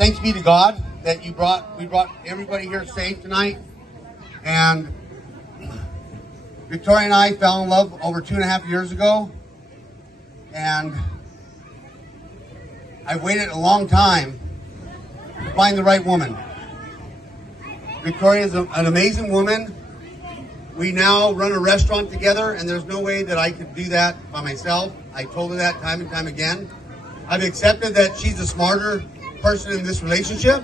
thanks be to God that we brought everybody here safe tonight. And Victoria and I fell in love over 2.5 years ago. And I've waited a long time to find the right woman. Victoria is an amazing woman. We now run a restaurant together, and there's no way that I could do that by myself. I told her that time and time again. I've accepted that she's a smarter person in this relationship.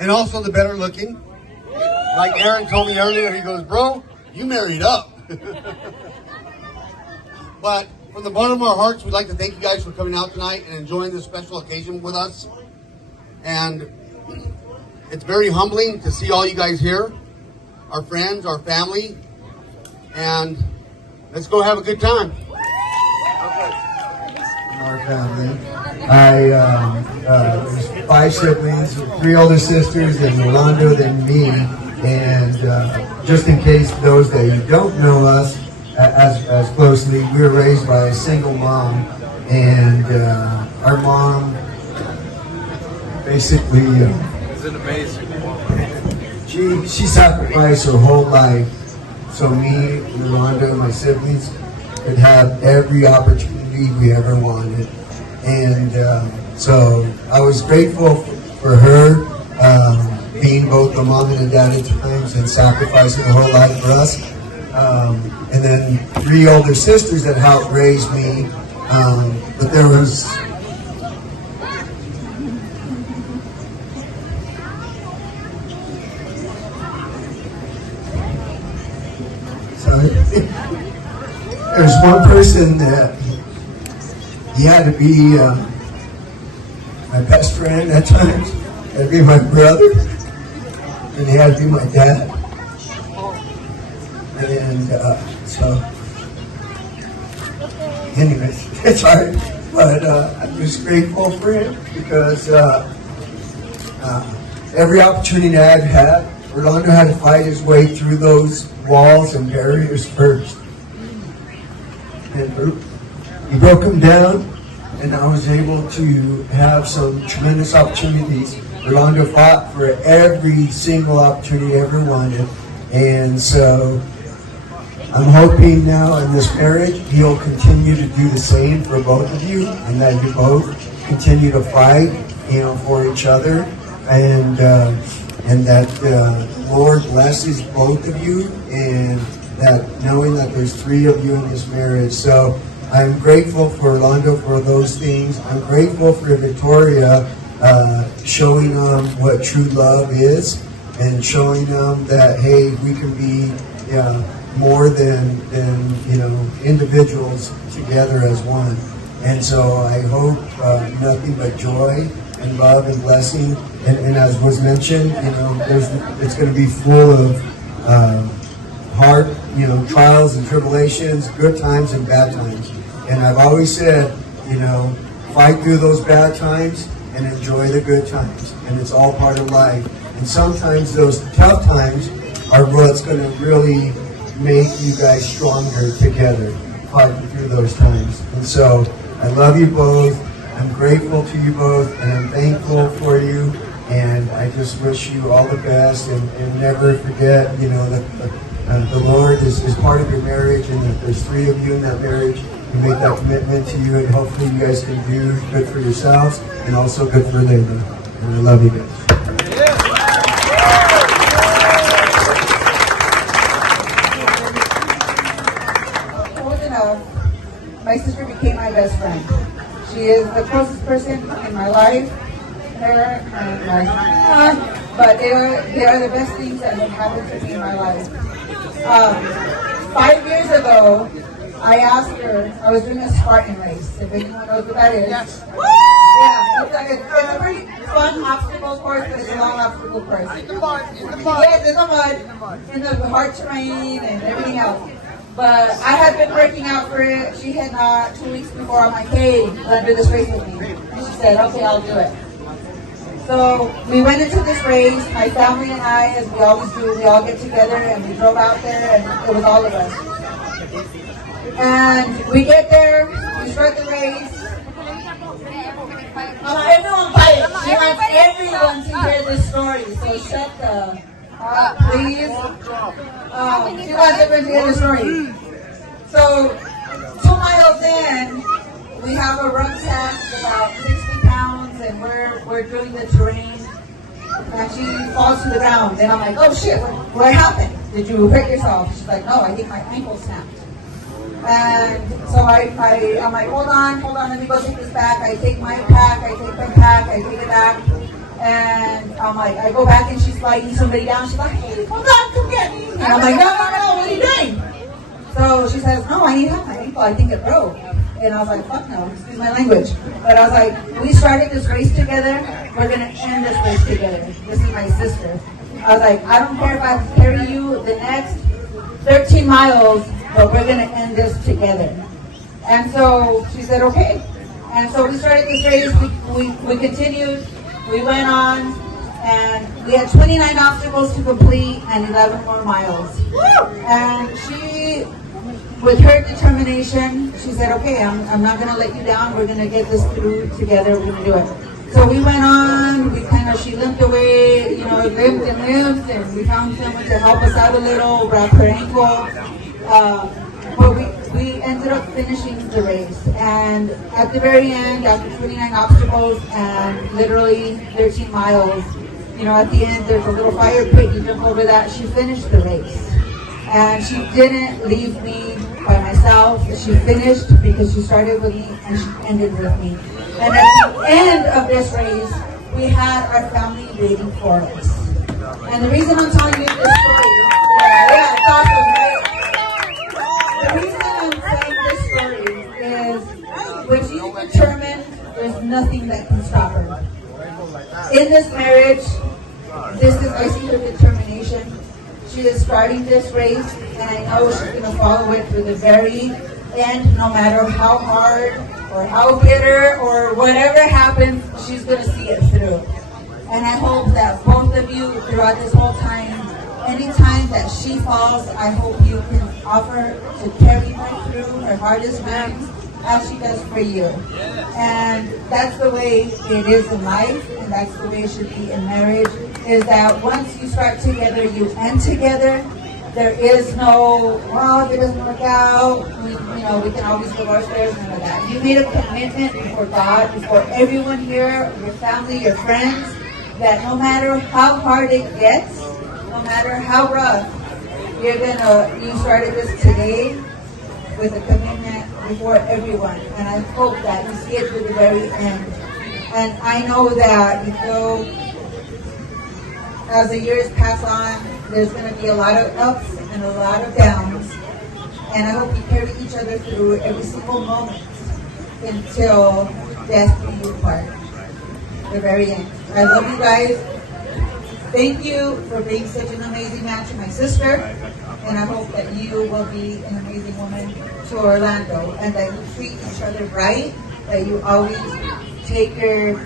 And also the better looking. Like Aaron told me earlier, he goes, bro, you married up. But from the bottom of our hearts, we'd like to thank you guys for coming out tonight and enjoying this special occasion with us. And it's very humbling to see all you guys here, our friends, our family, and let's go have a good time. Our family. There's 5 siblings, 3 older sisters, and Yolanda, then me. And just in case those that you don't know us as closely, we were raised by a single mom, and our mom basically It's an amazing woman. she sacrificed her whole life so me, Yolanda, and my siblings could have every opportunity we ever wanted. And so I was grateful for her being both a mom and a dad at times and sacrificing her whole life for us. And then 3 older sisters that helped raise me. But there was there's one person that he had to be my best friend at times, had to be my brother, and he had to be my dad. And so, anyways, it's hard, but I'm just grateful for him because every opportunity I've had, Orlando had to fight his way through those walls and barriers first. And he broke them down, and I was able to have some tremendous opportunities. Orlando fought for every single opportunity he ever wanted. And so I'm hoping now in this marriage, he'll continue to do the same for both of you, and that you both continue to fight, for each other, and that Lord blesses both of you, and that knowing that there's 3 of you in this marriage. So I'm grateful for Orlando for those things. I'm grateful for Victoria showing them what true love is, and showing them that, hey, we can be more than individuals together as one. And so I hope nothing but joy and love and blessing. And as was mentioned, it's going to be full of hard, trials and tribulations, good times and bad times. And I've always said, fight through those bad times and enjoy the good times. And it's all part of life. And sometimes those tough times are what's going to really make you guys stronger together, fighting through those times. And so I love you both. I'm grateful to you both, and I'm thankful for you. And I just wish you all the best, and never forget, that the Lord is part of your marriage, and that there's 3 of you in that marriage. You make that commitment to you, and hopefully you guys can do good for yourselves and also good for labor. And I love you guys. My sister became my best friend. She is the closest person in my life. Her and my son, but they are the best things that have happened to me in my life. 5 years ago, I asked her, I was doing a Spartan race, if anyone knows what that is. Yes. Yeah, it's a pretty fun obstacle course, but it's a long obstacle course. In the mud. Yes, in the mud, in the hard terrain and everything else. But I had been working out for it. She had not. 2 weeks before, I'm like, hey, let's do this race with me. And she said, okay, I'll do it. So we went into this race, my family and I, as we always do, we all get together and we drove out there, and it was all of us. And we get there, we start the race, Everyone quiet. She wants everyone to hear this story. So shut the please. She wants everyone to hear the story. So 2 miles in, we have a rucksack about 60 pounds, and we're doing the terrain. And she falls to the ground, and I'm like, oh shit, what happened? Did you hurt yourself? She's like, no, I think my ankle snapped. And so I'm like, hold on, let me go take this back. I take my pack, I take it back. And I'm like, I go back and she's sliding somebody down. She's like, hey, hold on, come get me. And I'm like, no, what are you doing? So she says, no, I need help. My ankle, I think it broke. And I was like, fuck no, excuse my language. But I was like, we started this race together. We're going to end this race together. This is my sister. I was like, I don't care if I have to carry you the next 13 miles, but we're going to end this together. And so she said, okay. And so we started this race. We continued. We went on. And we had 29 obstacles to complete and 11 more miles. And she, with her determination, she said, okay, I'm not going to let you down. We're going to get this through together. We're going to do it. So we went on. She limped away, limped, and we found someone to help us out a little, wrap her ankle. But we ended up finishing the race. And at the very end, after 29 obstacles and literally 13 miles, at the end, there's a little fire pit. You jump over that. She finished the race. And she didn't leave me by myself. She finished because she started with me and she ended with me. And at the end of this race, we had our family waiting for us. And the reason I'm telling you this story, it's awesome, right? The reason I'm saying this story is when she's determined, there's nothing that can stop her. In this marriage, I see her determination. She is starting this race, and I know she's going to follow it through the very end, no matter how hard or how bitter or whatever happens, she's going to see it through. And I hope that both of you, throughout this whole time, anytime that she falls, I hope you can offer to carry her through her hardest times as she does for you. And that's the way it is in life, and that's the way it should be in marriage, is that once you start together, you end together. There is no, well, if it doesn't work out, we can always go upstairs, none of that. You made a commitment before God, before everyone here, your family, your friends, that no matter how hard it gets, no matter how rough, you started this today with a commitment before everyone. And I hope that you see it to the very end. And I know that, as the years pass on, there's going to be a lot of ups and a lot of downs. And I hope you carry each other through every single moment until death do you part. The very end. I love you guys. Thank you for being such an amazing man to my sister. And I hope that you will be an amazing woman to Orlando. And that you treat each other right. That you always take your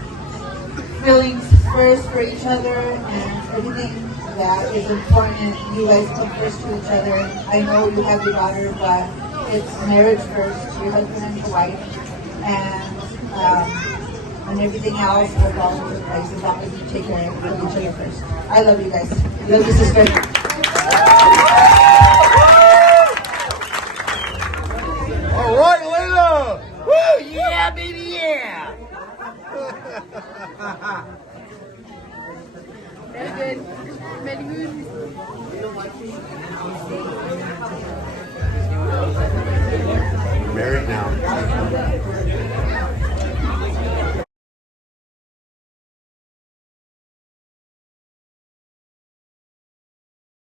feelings first for each other, and everything that is important, you guys come first to each other. I know you have your daughter, but it's marriage first, your husband and your wife, and everything else will fall into place as long as you take care of each other first. I love you guys. Love you, sister. All right, Layla. Woo, yeah, baby, yeah. Very good. Very good. Married now.